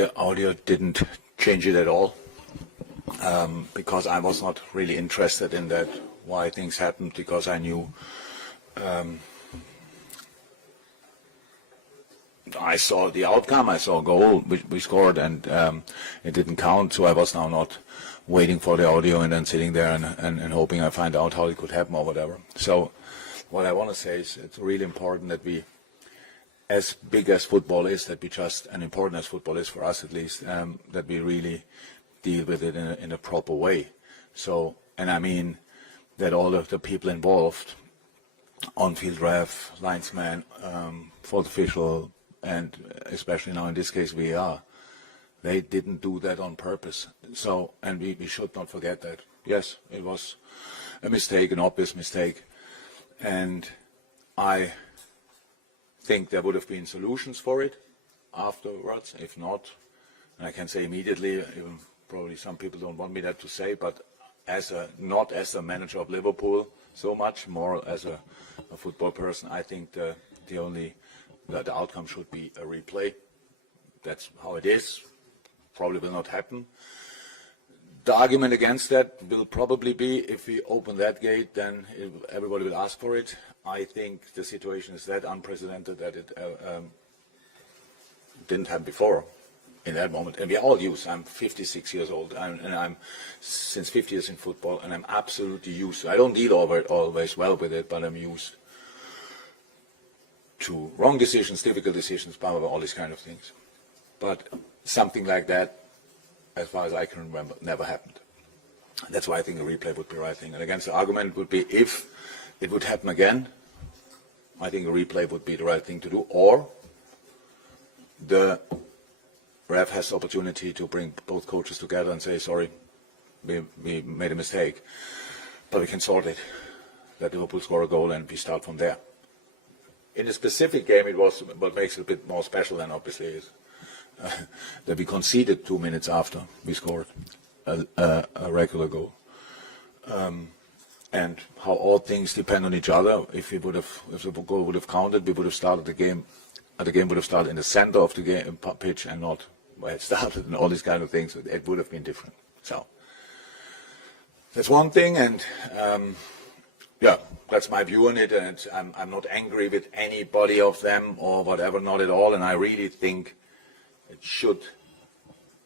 the audio didn't change it at all, because I was not really interested in that, why things happened, because I knew I saw the outcome, I saw a goal, we scored, and it didn't count, so I was now not waiting for the audio and then sitting there and hoping I find out how it could happen or whatever. So what I want to say is it's really important that we, as big as football is, that we just, and important as football is for us at least, that we really deal with it in a proper way. So, and I mean that all of the people involved, on-field ref, linesman, fourth official, and especially now in this case VAR, they didn't do that on purpose. So, and we should not forget that. Yes, it was a mistake, an obvious mistake, and I think there would have been solutions for it afterwards. If not, and I can say immediately, even probably some people don't want me that to say, but not as a manager of Liverpool so much, more as a football person, I think the outcome should be a replay. That's how it is. Probably will not happen. The argument against that will probably be, if we open that gate, then everybody will ask for it. I think the situation is that unprecedented that it didn't happen before in that moment. And we are all used. I'm 56 years old, and I'm since 50 years in football, and I'm absolutely used. I don't deal always well with it, but I'm used to wrong decisions, difficult decisions, blah, blah, blah, all these kind of things. But something like that, as far as I can remember, never happened. That's why I think a replay would be the right thing. And against the argument would be, if it would happen again, I think a replay would be the right thing to do, or the ref has the opportunity to bring both coaches together and say, sorry, we made a mistake, but we can sort it. Let Liverpool score a goal and we start from there. In a specific game, it was what makes it a bit more special than obviously is that we conceded 2 minutes after we scored a regular goal. And how all things depend on each other. If the goal would have counted, we would have started the game. The game would have started in the center of the game pitch and not where it started, and all these kind of things. It would have been different. So that's one thing, and yeah, that's my view on it. And I'm not angry with anybody of them or whatever, not at all. And I really think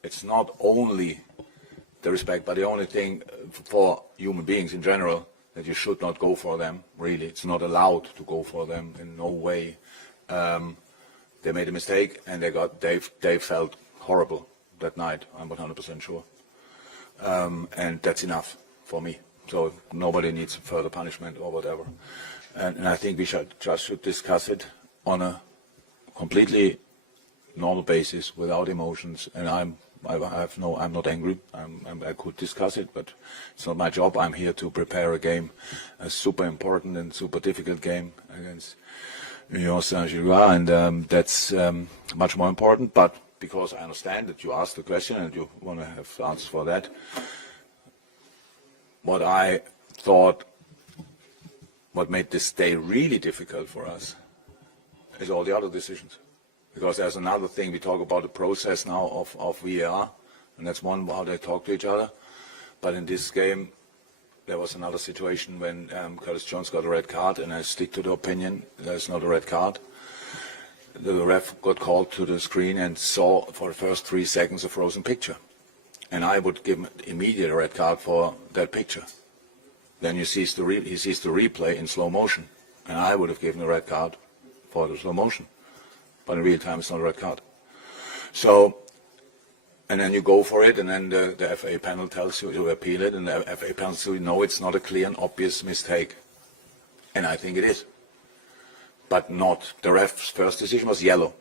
it's not only the respect, but the only thing for human beings in general, that you should not go for them, really. It's not allowed to go for them in no way. They made a mistake, and they felt horrible that night, I'm 100% sure. And that's enough for me. So nobody needs further punishment or whatever. And I think we should discuss it on a completely normal basis, without emotions. And I'm not angry. I could discuss it, but it's not my job. I'm here to prepare a game, a super important and super difficult game against Saint-Gilloise, and that's much more important. But because I understand that you asked the question and you want to have answers for that, what I thought, what made this day really difficult for us, is all the other decisions. Because there's another thing, we talk about the process now of VAR, and that's one, how they talk to each other. But in this game, there was another situation when Curtis Jones got a red card, and I stick to the opinion there's not a red card. The ref got called to the screen and saw for the first 3 seconds a frozen picture. And I would give him immediate a red card for that picture. Then he sees the replay in slow motion, and I would have given a red card for the slow motion. But in real time, it's not a red card. So, and then you go for it, and then the FA panel tells you to appeal it, and the FA panel says, no, it's not a clear and obvious mistake. And I think it is. But not. The ref's first decision was yellow.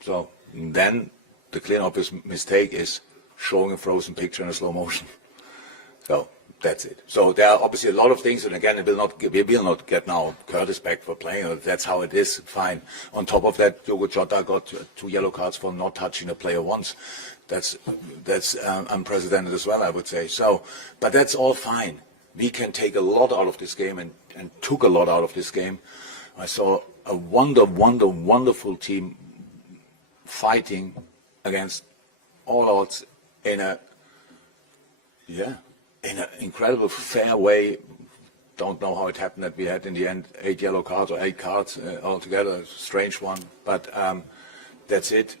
So then the clear and obvious mistake is showing a frozen picture in a slow motion. So that's it. So there are obviously a lot of things, and again, we will not get now Curtis back for playing. That's how it is. Fine. On top of that, Diogo Jota got 2 yellow cards for not touching a player once. That's unprecedented as well, I would say. So, but that's all fine. We can take a lot out of this game, and took a lot out of this game. I saw a wonderful team fighting against all odds in an incredible fair way. Don't know how it happened that we had in the end 8 yellow cards or 8 cards altogether. Strange one, but that's it.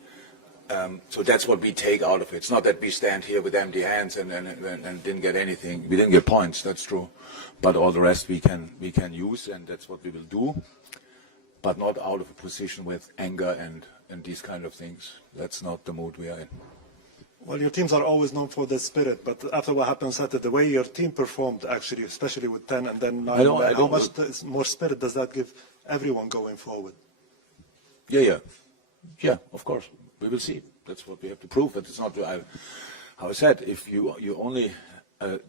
So that's what we take out of it. It's not that we stand here with empty hands and didn't get anything. We didn't get points, that's true. But all the rest we can use, and that's what we will do. But not out of a position with anger and these kind of things. That's not the mood we are in. Well, your teams are always known for the spirit, but after what happened Saturday, the way your team performed, actually, especially with 10 and then 9, how much more spirit does that give everyone going forward? Yeah, of course. We will see. That's what we have to prove. But it's not, how I said, if you only,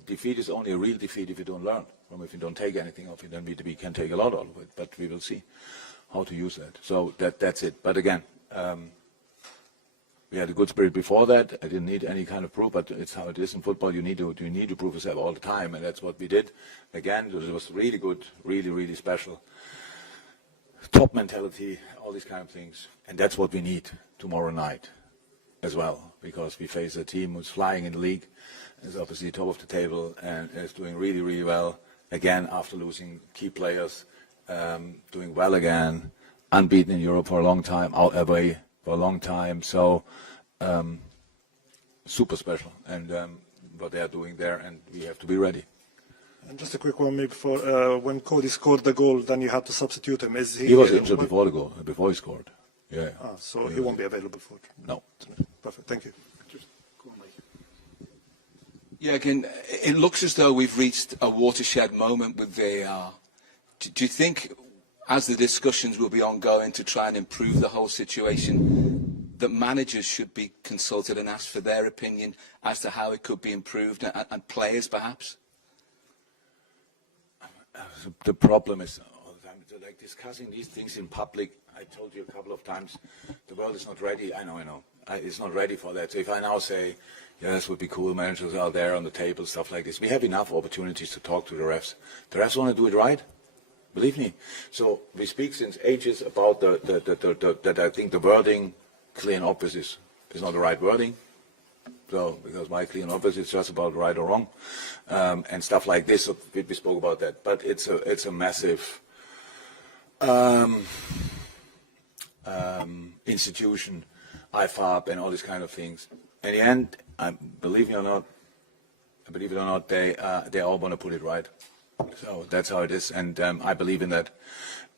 defeat is only a real defeat if you don't learn from, if you don't take anything of it, then we can take a lot out of it. But we will see how to use that. So that's it. But again, we had a good spirit before that. I didn't need any kind of proof, but it's how it is in football. You need to prove yourself all the time, and that's what we did. Again, it was really good, really special. Top mentality, all these kind of things, and that's what we need tomorrow night as well, because we face a team who's flying in the league, is obviously top of the table, and is doing really well. Again, after losing key players, doing well again, unbeaten in Europe for a long time, out away for a long time. So super special, and what they are doing there, and we have to be ready. And just a quick one, maybe for when Cody scored the goal, then you had to substitute him. He was injured before the goal, before he scored. Yeah. So he won't be available for it. No. Perfect. Thank you. Yeah, again, it looks as though we've reached a watershed moment with VAR. Do you think, as the discussions will be ongoing to try and improve the whole situation, that managers should be consulted and asked for their opinion as to how it could be improved, and players perhaps? The problem is all the time, like discussing these things in public. I told you a couple of times, the world is not ready. I know. It's not ready for that. So if I now say, yeah, this would be cool, managers are there on the table, stuff like this. We have enough opportunities to talk to the refs. The refs want to do it right, believe me. So we speak since ages about that I think the wording, clear and obvious, is not the right wording. So, because my clear and obvious is just about right or wrong, and stuff like this. So we spoke about that, but it's a massive institution, IFAB, and all these kind of things. In the end, believe it or not, they all want to put it right. So that's how it is, and I believe in that.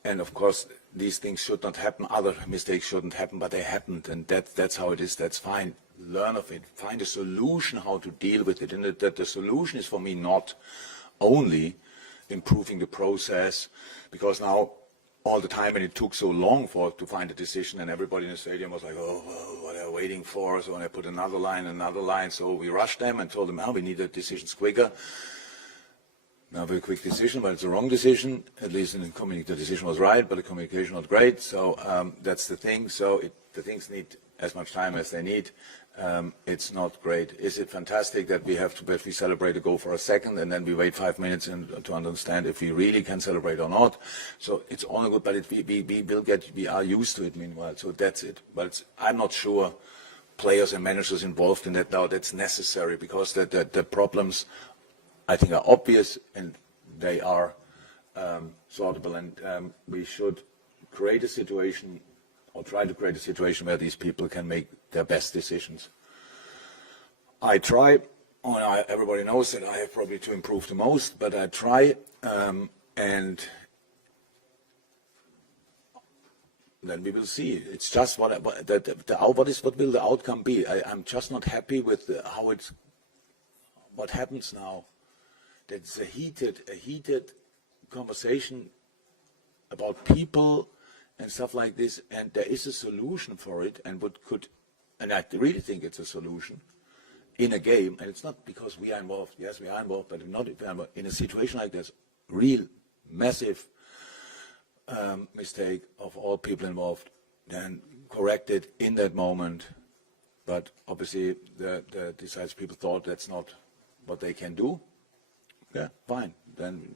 And of course, these things should not happen. Other mistakes shouldn't happen, but they happened, and that's how it is. That's fine. Learn of it. Find a solution how to deal with it. And that the solution is for me not only improving the process, because now all the time, and it took so long to find a decision, and everybody in the stadium was like, oh, well, what are they waiting for? So when I put another line, so we rushed them and told them, we need the decisions quicker. Now, very quick decision, but it's a wrong decision. At least in the decision was right, but the communication not great. So that's the thing. So the things need as much time as they need. It's not great. Is it fantastic that we celebrate a goal for a second and then we wait 5 minutes to understand if we really can celebrate or not? So it's all good, but we are used to it meanwhile. So that's it. But I'm not sure players and managers involved in that now. That's necessary, because the problems, I think, are obvious, and they are sortable, and we should create a situation, or try to create a situation, where these people can make their best decisions. I try. Everybody knows that I have probably to improve the most, but I try, and then we will see. It's just what will the outcome be? I'm just not happy with what happens now. That's a heated conversation about people and stuff like this, and there is a solution for it, and I really think it's a solution in a game, and it's not because we are involved. Yes, we are involved, but not in a situation like this. Real massive mistake of all people involved, then correct it in that moment. But obviously, the decisive people thought that's not what they can do. Yeah, fine. Then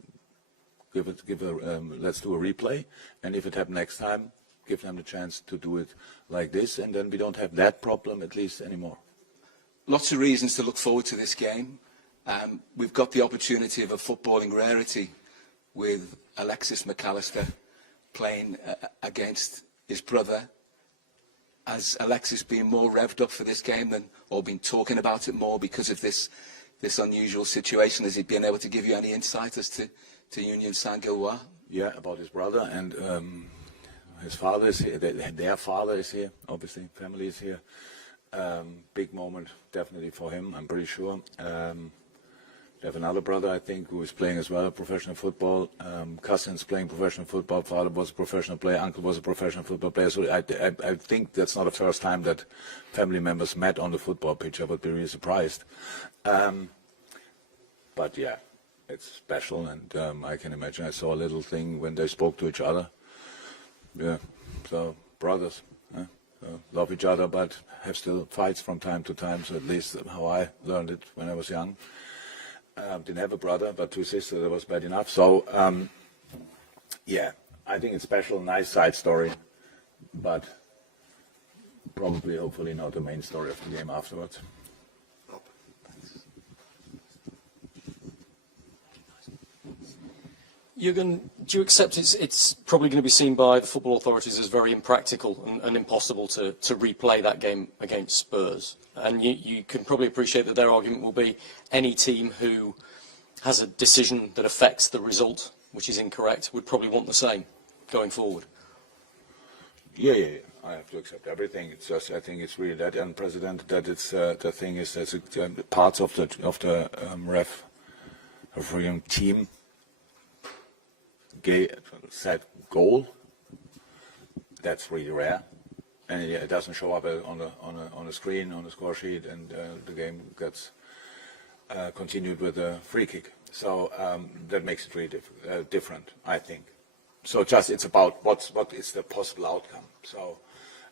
let's do a replay, and if it happens next time, give them the chance to do it like this, and then we don't have that problem at least anymore. Lots of reasons to look forward to this game. We've got the opportunity of a footballing rarity with Alexis McAllister playing against his brother. Has Alexis been more revved up for this game than, or been talking about it more because of this unusual situation? Has he been able to give you any insight as to Union Saint-Gilloise? Yeah, about his brother, and his father is here. Their father is here, obviously, family is here. Big moment, definitely for him, I'm pretty sure. They have another brother, I think, who is playing as well, professional football. Cousins playing professional football. Father was a professional player. Uncle was a professional football player. So I think that's not the first time that family members met on the football pitch. I would be really surprised. But yeah, it's special, and I can imagine. I saw a little thing when they spoke to each other. Yeah, so brothers. Love each other, but have still fights from time to time. So at least how I learned it when I was young. Didn't have a brother, but two sisters. That was bad enough. So yeah, I think it's special, nice side story, but probably, hopefully, not the main story of the game afterwards. Jurgen, do you accept it's probably going to be seen by the football authorities as very impractical and impossible to replay that game against Spurs? And you can probably appreciate that their argument will be any team who has a decision that affects the result, which is incorrect, would probably want the same going forward. Yeah. I have to accept everything. It's just, I think it's really that unprecedented that it's the thing is that parts of the refereeing team set goal. That's really rare, and it doesn't show up on the screen, on the score sheet, and the game gets continued with a free kick. So that makes it really different, I think. So just it's about what is the possible outcome. So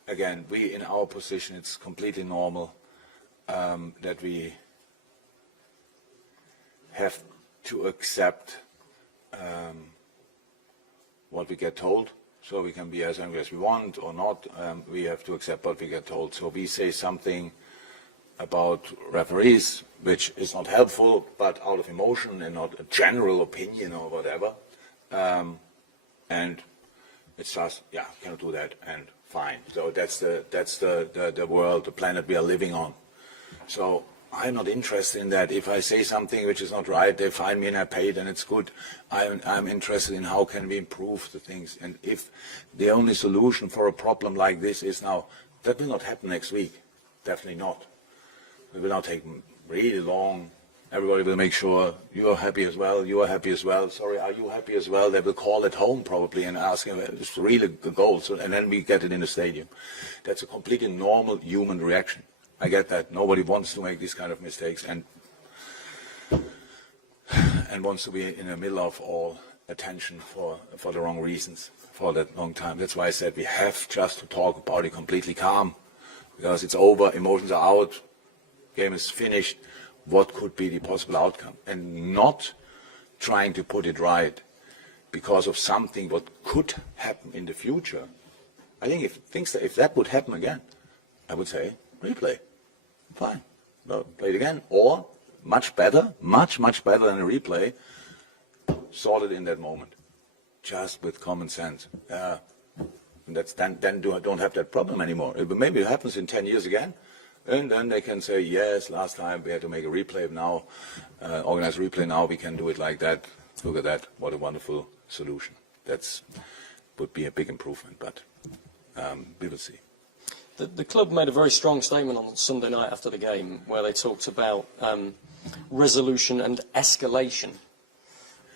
again, we in our position, it's completely normal that we have to accept what we get told, so we can be as angry as we want or not. We have to accept what we get told. So we say something about referees, which is not helpful, but out of emotion and not a general opinion or whatever. And it's just, yeah, cannot do that, and fine. So that's the world, the planet we are living on. So I'm not interested in that. If I say something which is not right, they fine me and I pay it, and it's good. I'm interested in how can we improve the things. And if the only solution for a problem like this is now, that will not happen next week. Definitely not. It will not take really long. Everybody will make sure you are happy as well, you are happy as well. Sorry, are you happy as well? They will call at home probably and ask him, it's really the goal. So, and then we get it in the stadium. That's a completely normal human reaction. I get that. Nobody wants to make these kind of mistakes and wants to be in the middle of all attention for the wrong reasons for that long time. That's why I said we have just to talk about it completely calm, because it's over, emotions are out, game is finished. What could be the possible outcome? And not trying to put it right because of something what could happen in the future. I think if that would happen again, I would say replay. Fine. Well, play it again. Or, much better, much better than a replay, sort it in that moment. Just with common sense. And that's then don't have that problem anymore. Maybe it happens in 10 years again, and then they can say, yes, last time we had to make a replay, now, organize replay, now we can do it like that. Look at that. What a wonderful solution. That would be a big improvement, but we will see. The club made a very strong statement on Sunday night after the game where they talked about resolution and escalation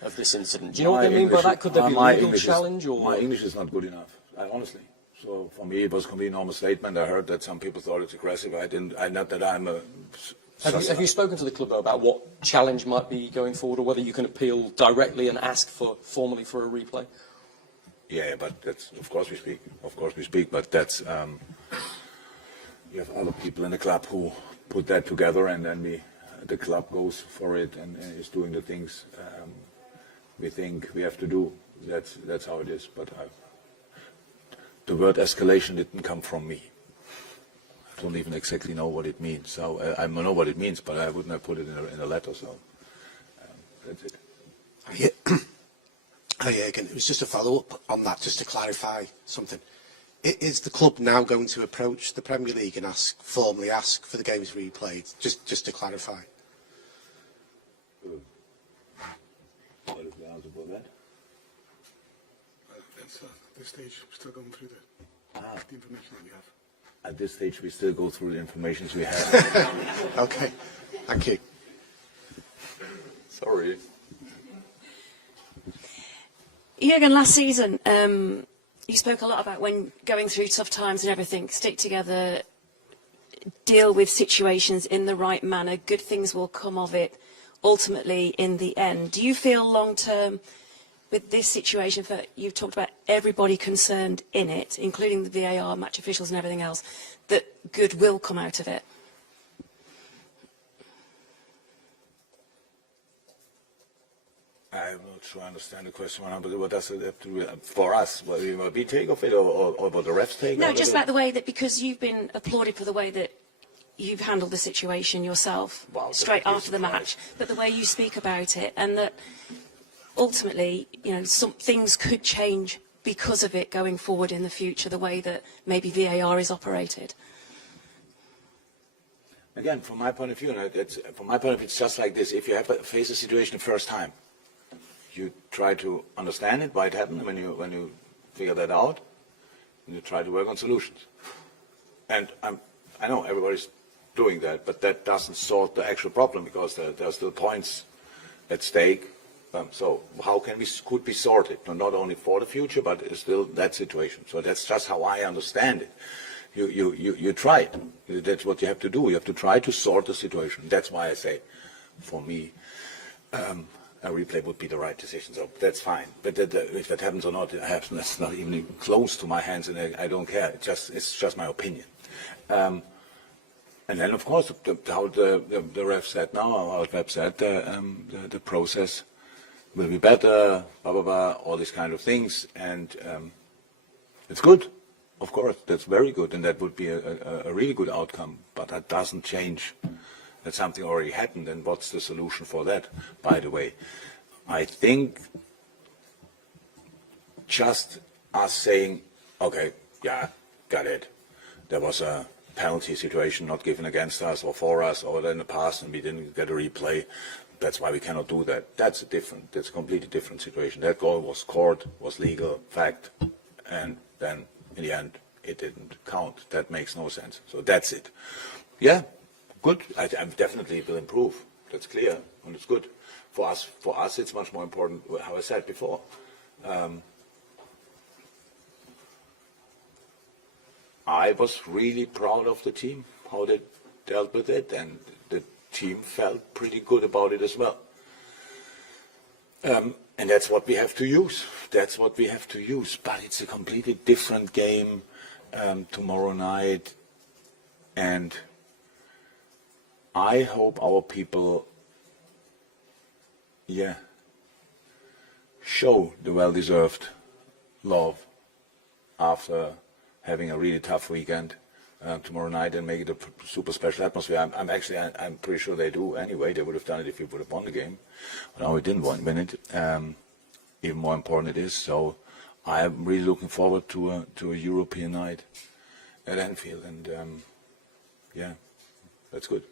of this incident. Do you know what they mean by that? Could there be a legal challenge? My English is not good enough, honestly. So for me, it was a completely normal statement. I heard that some people thought it's aggressive. Not that I'm a... Have you spoken to the club about what challenge might be going forward, or whether you can appeal directly and ask formally for a replay? Yeah, but that's, of course we speak. Of course we speak, but that's... you have other people in the club who put that together, and then the club goes for it and is doing the things we think we have to do. That's how it is. But the word escalation didn't come from me. I don't even exactly know what it means. So I know what it means, but I wouldn't have put it in a letter. So that's it. Hi, Jurgen. It was just a follow-up on that, just to clarify something. Is the club now going to approach the Premier League and formally ask for the games replayed? Just to clarify. What is the answer for that? That's at this stage, we're still going through the information that we have. At this stage, we still go through the information we have. Okay, thank you. Sorry. Jurgen, last season, you spoke a lot about when going through tough times and everything, stick together, deal with situations in the right manner, good things will come of it, ultimately, in the end. Do you feel long-term with this situation, you've talked about everybody concerned in it, including the VAR, match officials and everything else, that good will come out of it? I'm not sure I understand the question, but what does it have to do for us? What we take of it, or what the refs take? No, just about the way that, because you've been applauded for the way that you've handled the situation yourself, straight after the match, but the way you speak about it, and that ultimately, you know, some things could change because of it going forward in the future, the way that maybe VAR is operated. Again, from my point of view, it's just like this. If you have to face a situation the first time, you try to understand it, why it happened. When you figure that out, you try to work on solutions. And I know everybody's doing that, but that doesn't sort the actual problem, because there are still points at stake. So how could be sorted? Not only for the future, but still that situation. So that's just how I understand it. You try it. That's what you have to do. You have to try to sort the situation. That's why I say, for me, a replay would be the right decision. So that's fine. But if that happens or not, that's not even close to my hands, and I don't care. It's just my opinion. And then, of course, how the ref said now, how the ref said, the process will be better, blah, blah, blah, all these kind of things. And it's good, of course. That's very good, and that would be a really good outcome. But that doesn't change that something already happened, and what's the solution for that, by the way. I think just us saying, okay, yeah, got it. There was a penalty situation not given against us or for us or in the past, and we didn't get a replay. That's why we cannot do that. That's a completely different situation. That goal was scored, was legal, fact, and then in the end it didn't count. That makes no sense. So that's it. Yeah, good. I definitely will improve. That's clear, and it's good. For us, it's much more important, how I said before. I was really proud of the team, how they dealt with it, and the team felt pretty good about it as well. And that's what we have to use. That's what we have to use. But it's a completely different game tomorrow night. And I hope our people, show the well-deserved love after having a really tough weekend tomorrow night, and make it a super special atmosphere. I'm pretty sure they do anyway. They would have done it if we would have won the game. But now we didn't win it. Even more important it is. So I'm really looking forward to a European night at Anfield, and that's good.